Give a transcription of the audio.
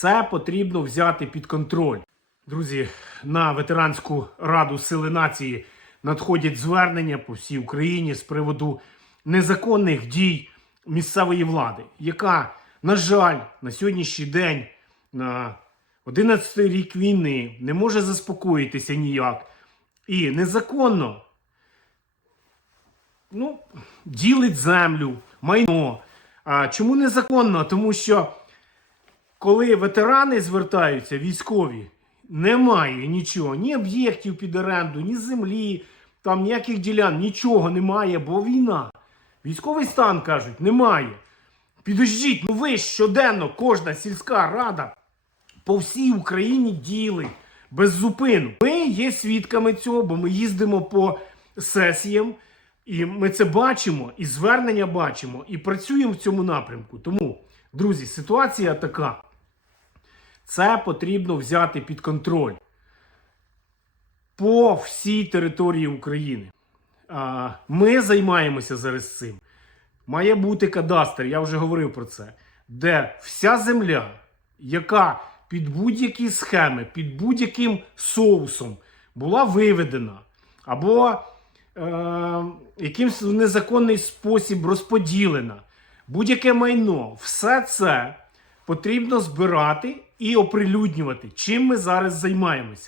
Це потрібно взяти під контроль. Друзі, на ветеранську раду сили нації надходять звернення по всій Україні з приводу незаконних дій місцевої влади, яка, на жаль, на сьогоднішній день, на 11 й рік війни, не може заспокоїтися ніяк і незаконно ну, ділить землю, майно. А чому незаконно? Тому що коли ветерани звертаються, військові, немає нічого, ні об'єктів під оренду, ні землі, там ніяких ділян, нічого немає, бо війна. Військовий стан кажуть, немає. Підождіть, ну ви щоденно, кожна сільська рада по всій Україні ділить без зупину. Ми є свідками цього, бо ми їздимо по сесіям, і ми це бачимо, і звернення бачимо, і працюємо в цьому напрямку. Тому, друзі, ситуація така. Це потрібно взяти під контроль по всій території України. Ми займаємося зараз цим. Має бути кадастр, я вже говорив про це, де вся земля, яка під будь-які схеми, під будь-яким соусом була виведена, або е, якимсь незаконний спосіб розподілена, будь-яке майно, все це потрібно збирати і оприлюднювати, чим ми зараз займаємося.